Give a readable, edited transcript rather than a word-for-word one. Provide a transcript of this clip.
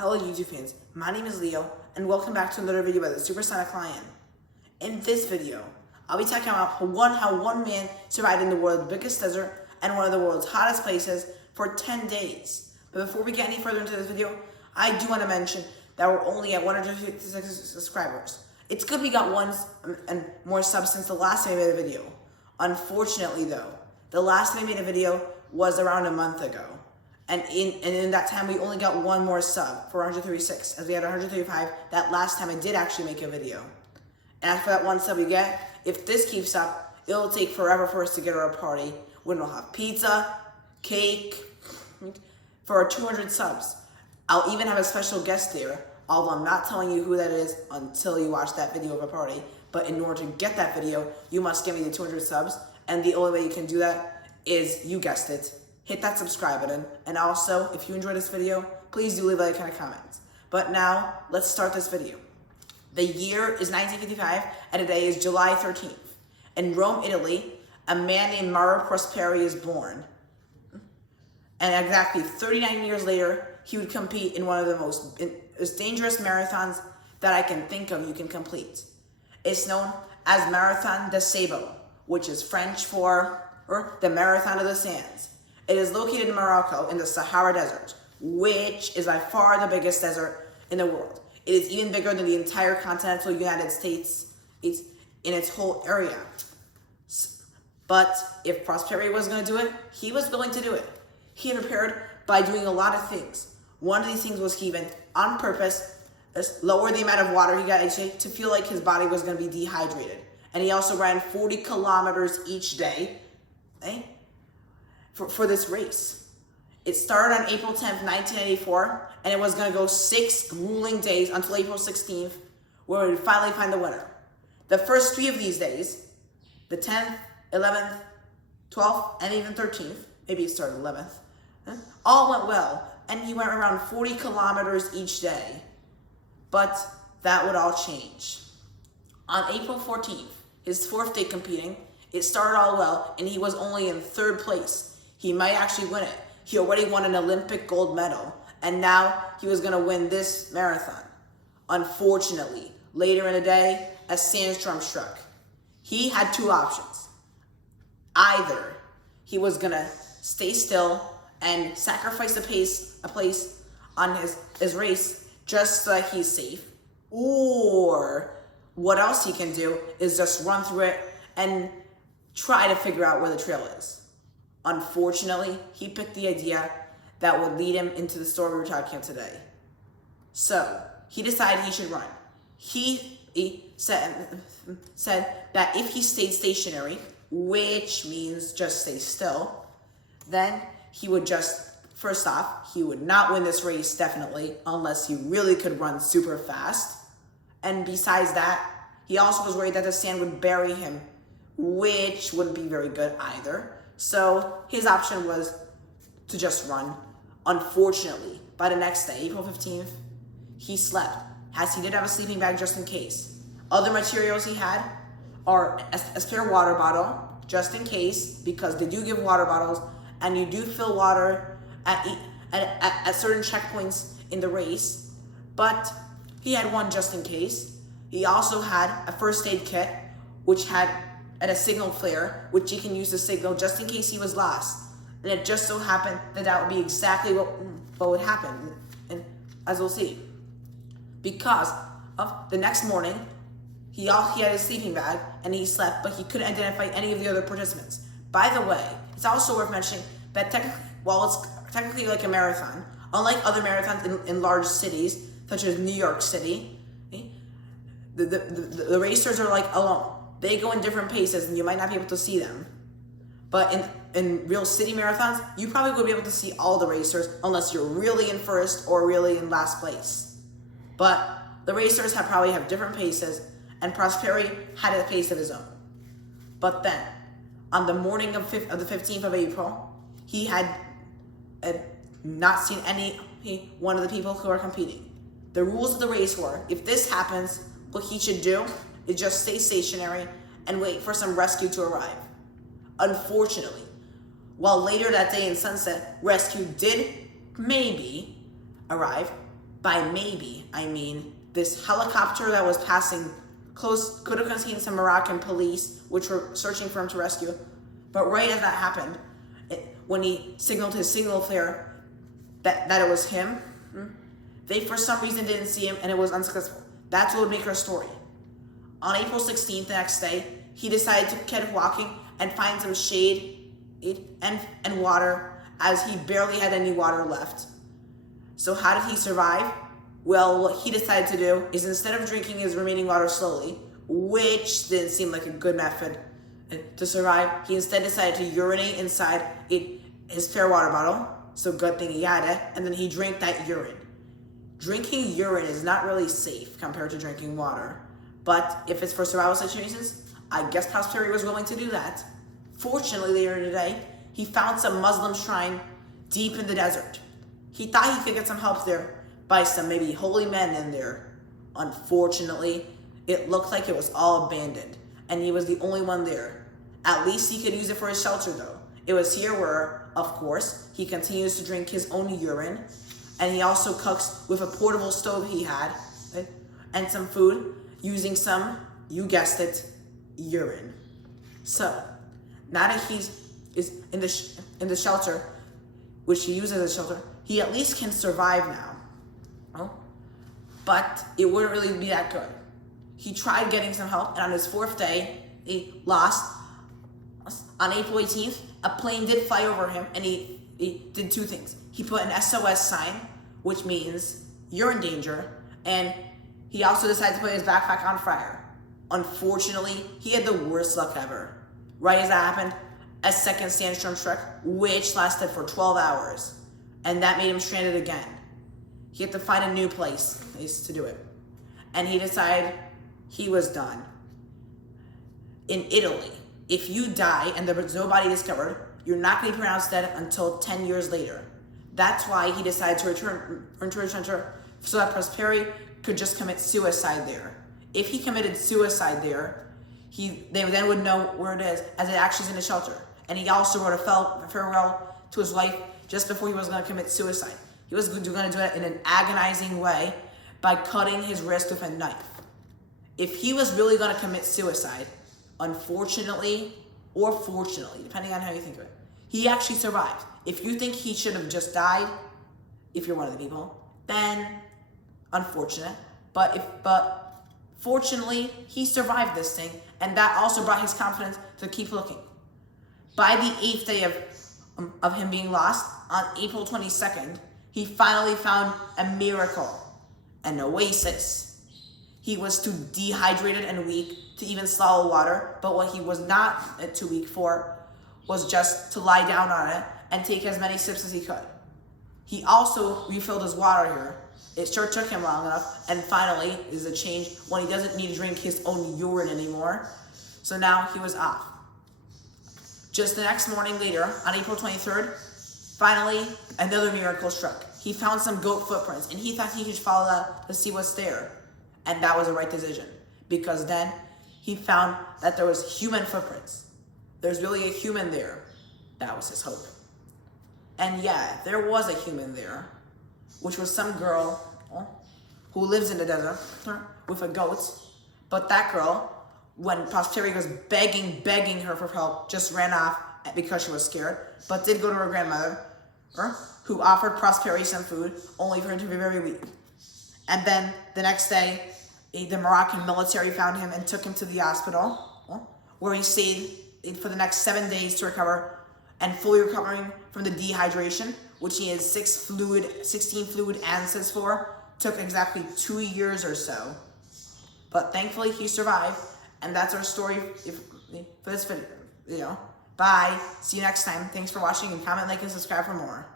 Hello YouTube fans, my name is Leo, and welcome back to another video by the Supersonic Lion. In this video, I'll be talking about how one man survived in the world's biggest desert and one of the world's hottest places for 10 days. But before we get any further into this video, I do want to mention that we're only at 156 subscribers. It's good we got one and more subs since the last time I made a video. Unfortunately though, the last time I made a video was around a month ago. And in that time, we only got one more sub for 136, as we had 135 that last time I did actually make a video. And after that one sub we get, if this keeps up, it'll take forever for us to get our party when we'll have pizza, cake, for our 200 subs. I'll even have a special guest there, although I'm not telling you who that is until you watch that video of a party. But in order to get that video, you must give me the 200 subs, and the only way you can do that is, you guessed it, hit that subscribe button, and also, if you enjoyed this video, please do leave a like and a comment. But now, let's start this video. The year is 1955, and today is July 13th. In Rome, Italy, a man named Mauro Prosperi is born. And exactly 39 years later, he would compete in one of the most dangerous marathons that I can think of you can complete. It's known as Marathon de Sabo, which is French for the Marathon of the Sands. It is located in Morocco in the Sahara Desert, which is by far the biggest desert in the world. It is even bigger than the entire continental United States in its whole area. But if Prosperi was going to do it, he was willing to do it. He prepared by doing a lot of things. One of these things was he even, on purpose, lowered the amount of water he got each day to feel like his body was going to be dehydrated. And he also ran 40 kilometers each day. For this race. It started on April 10th, 1984, and it was going to go 6 grueling days until April 16th, where we would finally find the winner. The first 3 of these days, the 10th, 11th, 12th, and even 13th, maybe it started 11th, all went well, and he went around 40 kilometers each day. But that would all change. On April 14th, his 4th day competing, it started all well, and he was only in 3rd place. He might actually win it. He already won an Olympic gold medal, and now he was going to win this marathon. Unfortunately, later in the day, a sandstorm struck. He had 2 options. Either he was going to stay still and sacrifice a place on his race just so that he's safe, or what else he can do is just run through it and try to figure out where the trail is. Unfortunately, he picked the idea that would lead him into the story we're talking about today. So, he decided he should run. He said that if he stayed stationary, which means just stay still, then he would just, first off, he would not win this race definitely, unless he really could run super fast. And besides that, he also was worried that the sand would bury him, which wouldn't be very good either. So his option was to just run. Unfortunately, by the next day, April 15th, he slept, as he did have a sleeping bag just in case. Other materials he had are a spare water bottle, just in case, because they do give water bottles, and you do fill water at certain checkpoints in the race, but he had one just in case. He also had a first aid kit, which had a signal flare, which he can use to signal just in case he was lost. And it just so happened that that would be exactly what would happen, and as we'll see. Because of the next morning, he had his sleeping bag, and he slept, but he couldn't identify any of the other participants. By the way, it's also worth mentioning that while it's technically like a marathon, unlike other marathons in large cities, such as New York City, the racers are like alone. They go in different paces, and you might not be able to see them. But in real city marathons, you probably will be able to see all the racers, unless you're really in first or really in last place. But the racers probably have different paces, and Prosperi had a pace of his own. But then, on the morning of the 15th of April, he had not seen one of the people who are competing. The rules of the race were, if this happens, what he should do is just stay stationary and wait for some rescue to arrive. Unfortunately, while later that day in sunset, rescue did maybe arrive, By maybe, I mean this helicopter that was passing close could have seen some Moroccan police, which were searching for him to rescue. But right as that happened, when he signaled his signal flare that it was him, they for some reason didn't see him, and it was unsuccessful. That's what would make her story. On April 16th, the next day, he decided to keep walking and find some shade and water, as he barely had any water left. So how did he survive? Well, what he decided to do is, instead of drinking his remaining water slowly, which didn't seem like a good method to survive, he instead decided to urinate inside his spare water bottle. So good thing he had it. And then he drank that urine. Drinking urine is not really safe compared to drinking water. But if it's for survival situations, I guess Prosperi was willing to do that. Fortunately, later today, he found some Muslim shrine deep in the desert. He thought he could get some help there by some maybe holy men in there. Unfortunately, it looked like it was all abandoned, and he was the only one there. At least he could use it for his shelter, though. It was here where, of course, he continues to drink his own urine, and he also cooks with a portable stove he had, and some food using some, you guessed it, urine. So, now that he's in the shelter, which he uses as a shelter, he at least can survive now. But it wouldn't really be that good. He tried getting some help, and on his 4th day, he lost. On April 18th, a plane did fly over him, and he did 2 things. He put an SOS sign, which means you're in danger, and he also decided to put his backpack on fire. Unfortunately, he had the worst luck ever. Right as that happened, a second sandstorm struck, which lasted for 12 hours, and that made him stranded again. He had to find a new place to do it, and he decided he was done. In Italy, if you die and there was no body discovered, you're not going to be pronounced dead until 10 years later. That's why he decided to return so that Prosperi could just commit suicide there. If he committed suicide there, they then would know where it is, as it actually is in a shelter. And he also wrote a farewell to his wife just before he was going to commit suicide. He was going to do it in an agonizing way by cutting his wrist with a knife. If he was really going to commit suicide, unfortunately or fortunately, depending on how you think of it, he actually survived. If you think he should have just died, if you're one of the people, then unfortunate. But fortunately, he survived this thing, and that also brought his confidence to keep looking. By the 8th day of him being lost, on April 22nd, he finally found a miracle, an oasis. He was too dehydrated and weak to even swallow water, but what he was not too weak for was just to lie down on it and take as many sips as he could. He also refilled his water here. It sure took him long enough, and finally is a change when he doesn't need to drink his own urine anymore. So now he was off. Just the next morning later, on April 23rd, finally another miracle struck. He found some goat footprints, and he thought he should follow that to see what's there. And that was the right decision, because then he found that there was human footprints. There's really a human there. That was his hope. And yeah, there was a human there, which was some girl who lives in the desert with a goat. But that girl, when Prosperi was begging her for help, just ran off because she was scared, but did go to her grandmother, who offered Prosperi some food, only for him to be very weak. And then the next day, the Moroccan military found him and took him to the hospital, where he stayed for the next 7 days to recover, and fully recovering from the dehydration, which he has 16 fluid answers for. Took exactly 2 years or so. But thankfully he survived, and that's our story for this video. Bye. See you next time. Thanks for watching, and comment, like, and subscribe for more.